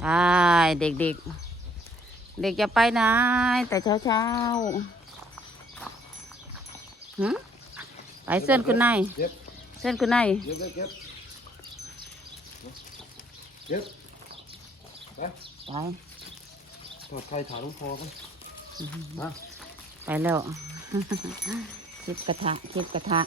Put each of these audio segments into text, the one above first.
ใช่เด็กเด็กๆ เด็กจะไปไหนแต่เช้าเช้าๆหึไปเส้นคุณนายเก็บเส้นคุณนายเก็บเลยเก็บเก็บไปไปถอดไข่ถาลุงคอกันมาไปแล้วคิดกระทะคิดกระทะ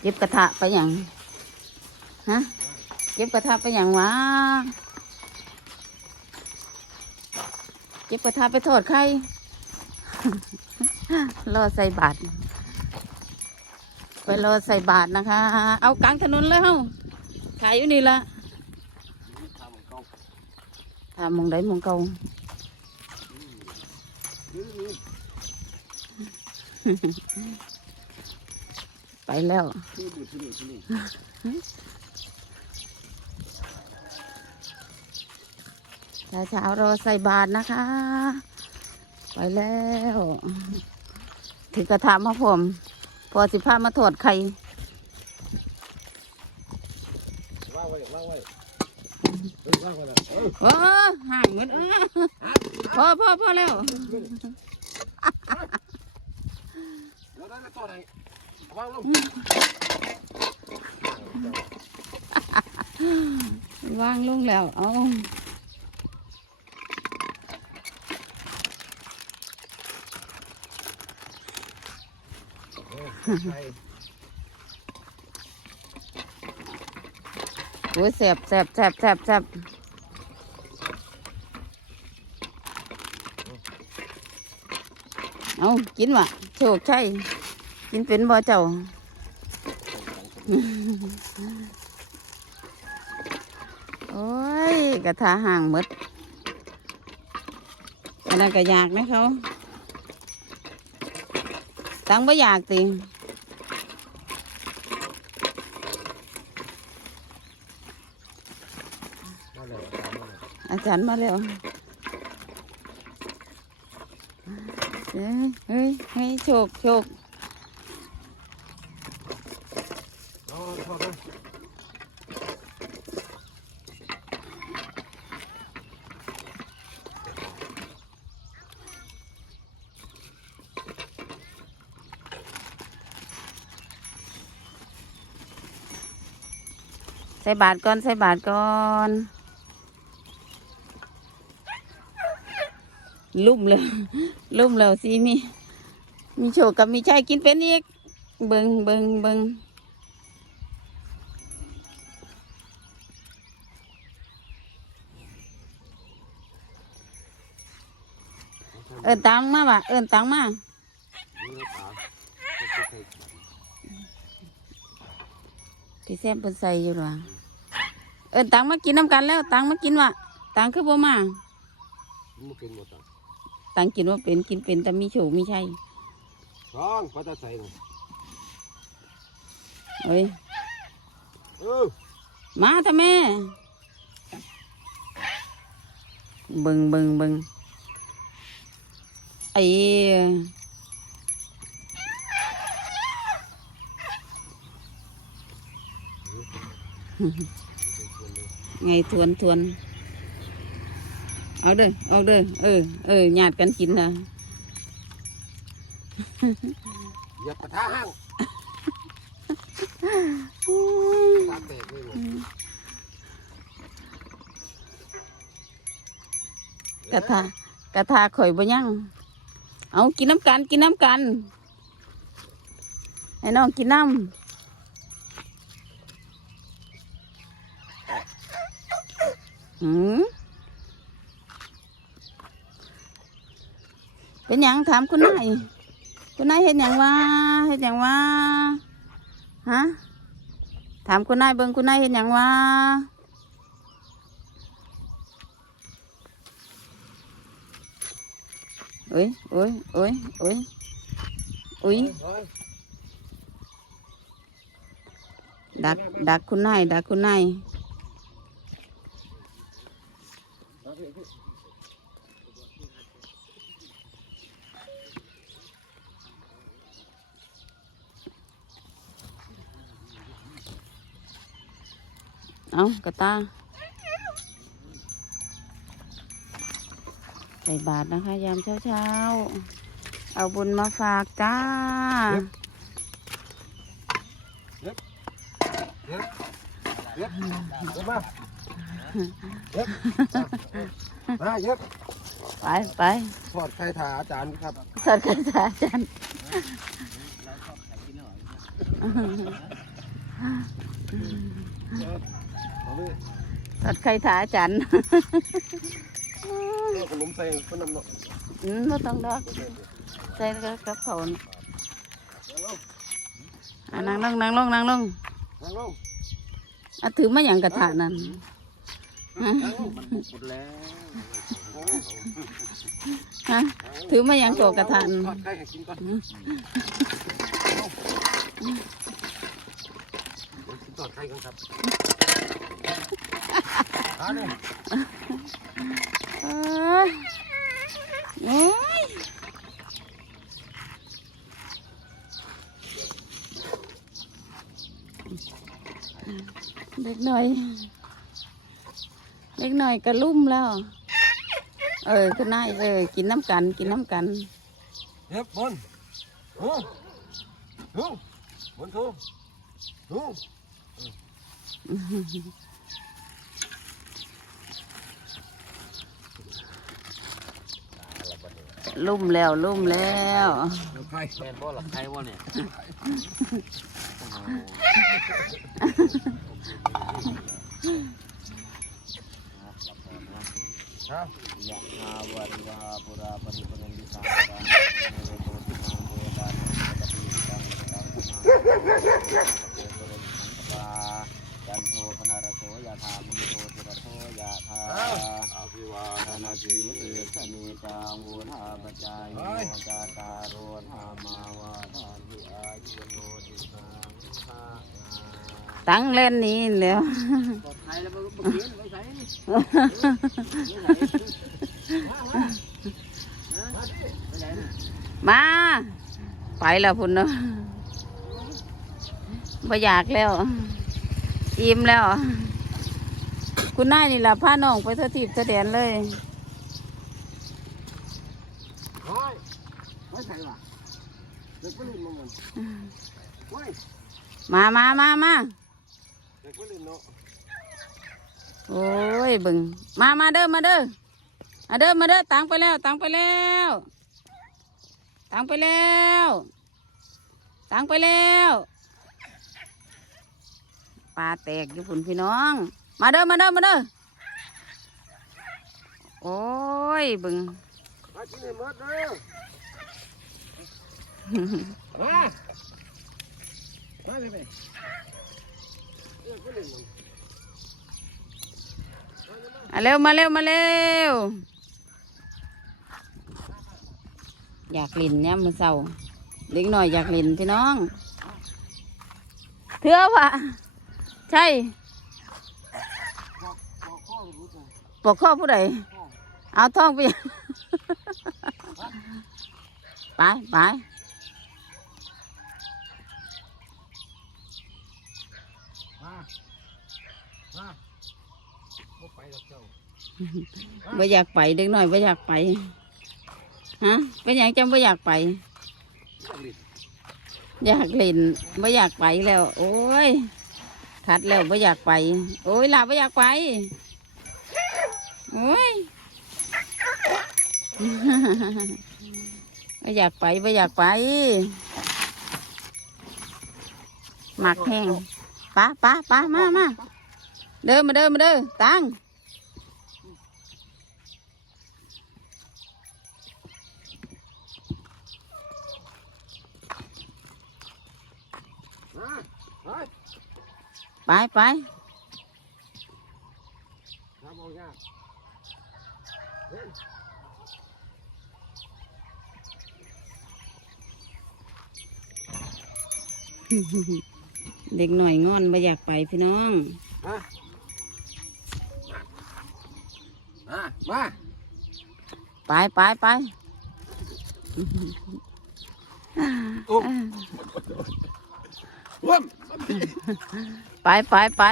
เก็บกระทะไปอย่างฮะเก็บกระทะไปอย่างวะ เก็บกระทะไปโทษใครรอใส่บาทไปรอใส่บาทนะคะ เอากลางถนนเลยเฮ้าขายอยู่นี่ละทำเก่าถามมองได้มองเกาไปแล้ว ชื่อบุตรชื่อชื่อเช้าๆรอใส่บาทนะคะ ไปแล้ว ถึงกระทะมาผม พอสิพามาถอดไข่ว่างไว้ว่างไว้เออว่างไว้ละเออโอ้ห่างเหมือนเออพอพอพอแล้วแล้วได้แล้วต่อไหนว่างลงวางลงแล้ว เอา โอ้ยแสบแสบแสบแสบแสบเอากินวะโชคชัยกินเป็นบ่เจ้าโอ้ยกระทาห่างหมดอันนั้นก็ยากนะเขา ตังบ่อยากติมาเลยตามมาเลยอาจารย์มาแล้วเฮ้ยเฮ้ยเฮ้ยโชคโชค เอาทอดเลย ใส่บาทก่อน ใส่บาทก่อน ลุ่มเลยลุ่มแล้วสิมี มีโชคกับมีชัยกินเป็นอีก เบิงเบิงเบิงเอินตังมาบ่ะเอินตังมานี่นะตาพี่แซมเป็นใส่อยู่หรอ เอินตังมากินน้ำกันแล้ว ตังมากินวะตังคือบ่มามันเป็นหมดอะตังกินว่าเป็นกินเป็นแต่มีโชคมีชัยร้องพระตาใส่หน่อยเอ้ยเออมาทำแม่เบิงเบิงเบิงไอ้ ไงทวนทวนเอาเด้อเอาเด้อเออเออญาติกันกินนะอย่ากระทะห้างตาแตกเลยหมดกระทากระทาข่อยบ่ยังเอากินน้ำกันกินน้ำกัน ให้น้องกินน้ำ หืมเป็นหยังถามคุณนายคุณนายเห็นหยังว่าเห็นหยังว่าฮะถามคุณนายเบิ่งคุณนายเห็นหยังว่า เอ้ยเอ้ยเอ้ยเอ้ยอุ้ย เฮ้ย ดัก ดักคุณนาย ดักคุณนาย เอาสิพี่ เอากระตาใส่บาทนะคะ ยามเช้าเช้าเอาบุญมาฝากจ้าเย็บมาเย็บมาเย็บไปไปทอดไข่ถาอาจารย์ครับสวัสดีค่ะอาจารย์ เอาเลยสวัสดีค่ะอาจารย์เอาขนมใส่ขนมเนาะอืมไม่ต้องดอกใส่กับกับเขาวนี่อะนั่งลงนั่งลงนั่งลงนั่งลงอะถือมาอย่างกระถานั่นฮะนั่งลงมันบุกหมดแล้วฮะถือมาอย่างโกกระถานทอดไข่ให้กินก่อนเดี๋ยวกินทอดไข่กันครับ หาเลยเอ้ยเอ้ยเด็กหน่อย เด็กหน่อยกระลุ่มแล้ว เออก็น่าเออ กินน้ำกัน กินน้ำกันเย็บบนหูหูบนทูหู ลุ่มแล้วลุ่มแล้วไข่แม่นบ่ล่ะไข่บ่เนี่ยครับยะนาวาริวาปุราปริปุเรนติสังกาเมโตติมังเวดานังปะปิตังปะตังปะมังเวปุเรนสังกปา จันโทปนารโสยะธามุนิโตติระโทยะธาอาภิวาธนาสีเอสนิจังวุธาปจายโนจาตารโรธามาวาทานติอายุโนติสังฆาตั้งเล่นนี้แล้วปลอดภัยแล้วบ่บ่เขียนไว้ใส่ไปไหนน่ะมา ไปแล้วพุ่นเนาะบ่อยากแล้ว อิ่มแล้ว คุณนายนี่ล่ะพาน้องไปเทอทิพย์เทอแดนเลยเฮ้ยไว้ใส่ล่ะเด็กก็เล่นมึงกันเว้ยมามามามาเด็กก็เล่นเนาะโอ้ยเบึงมามาเด้อมาเด้อมาเด้อมาเด้อตังไปแล้ว ตังไปแล้วตังไปแล้วตังไปแล้วป ลาแตกอยู่พุ่นพี่น้อง มาเด้อมาเด้อมาเด้อโอ้ยบึงมากินให้หมดเด้อมามาเลยไปมาเร็วมาเร็วมาเร็วอยากลินเนี่ยมมือเศร้าเล็กหน่อยอยากลินพี่น้องเถื่อวะ ใช่บอกพ่อรู้จักปกข้อผู้ใดเอาท่องไปไปไปมามาบ่ไปหรอกเจ้าไม่อยากไปเด็กหน่อยไม่อยากไปฮะเป็นอย่างจังไม่อยากไป อยากเล่นไม่อยากไปแล้ว โอ้ย คัดแล้วไม่อยากไป โอ้ยหลับไม่อยากไป โอ้ยไม่อยากไปไม่อยากไปหมักแห้งป้าป้าป้ามามาเดินมาเดินมาเดินตังมาไป ไปไปทำเอายากเฮ้ยเด็กหน่อยงอนไม่อยากไปพี่น้องมามามาไปไปไปอุ้มอุ้ม ไปไปไป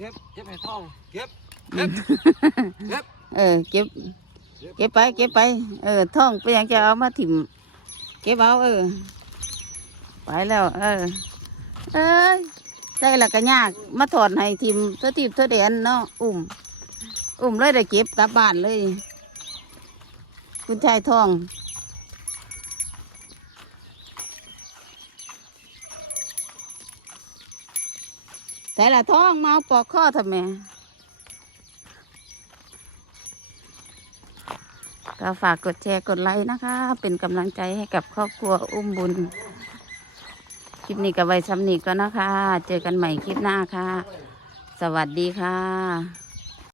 เก็บเก็บให้ท่องเก็บเก็บเออเก็บเก็บไปเก็บไป เออท่องไปยังจะเอามาถิ่มเก็บเอาเออ ไปแล้ว เออ เอ้ยได้ละก็ยาก มาถอดให้ทิมเธอทิมเธอเดนเนาะอุ้มอุ้มเลยได้เก็บกลับบ้านเลย คุณชายทองแต่ละท้องเอาปอกข้อทำไมก็ฝากกดแชร์กดไลค์นะคะ เป็นกำลังใจให้กับครอบครัวอุ้มบุญ คลิปนี้ก็ไว้ซ้ำนี้ก็นะคะ เจอกันใหม่คลิปหน้าค่ะ สวัสดีค่ะ